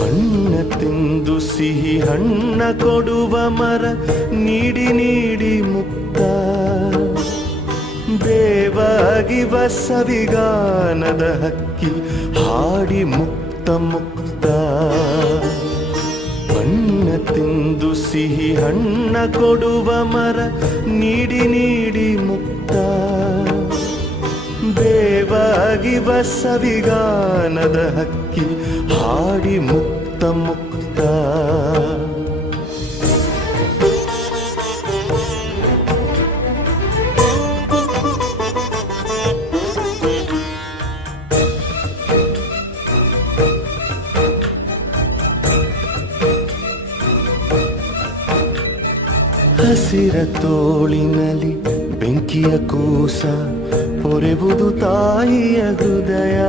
ಹಣ್ಣ ತಿಂದು ಸಿಹಿ ಹಣ್ಣ ಕೊಡುವ ಮರ ನೀಡಿ ನೀಡಿ ಮುಕ್ತ. ದೇವಾಗಿ ಬಸವಿಗಾನದ ಹಕ್ಕಿ ಹಾಡಿ ಮುಕ್ತ ಮುಕ್ತ. ಹಣ್ಣ ತಿಂದು ಸಿಹಿ ಹಣ್ಣ ಕೊಡುವ ಮರ ನೀಡಿ ನೀಡಿ ಬೇವಾಗಿವ ಬಸವಿಗಾನದ ಹಕ್ಕಿ ಹಾಡಿ ಮುಕ್ತ ಮುಕ್ತ. ಹಸಿರ ತೋಳಿನಲ್ಲಿ ಬೆಂಕಿಯ ಕೂಸ ಪೊರೆಬುದು ತಾಯಿಯ ಹೃದಯ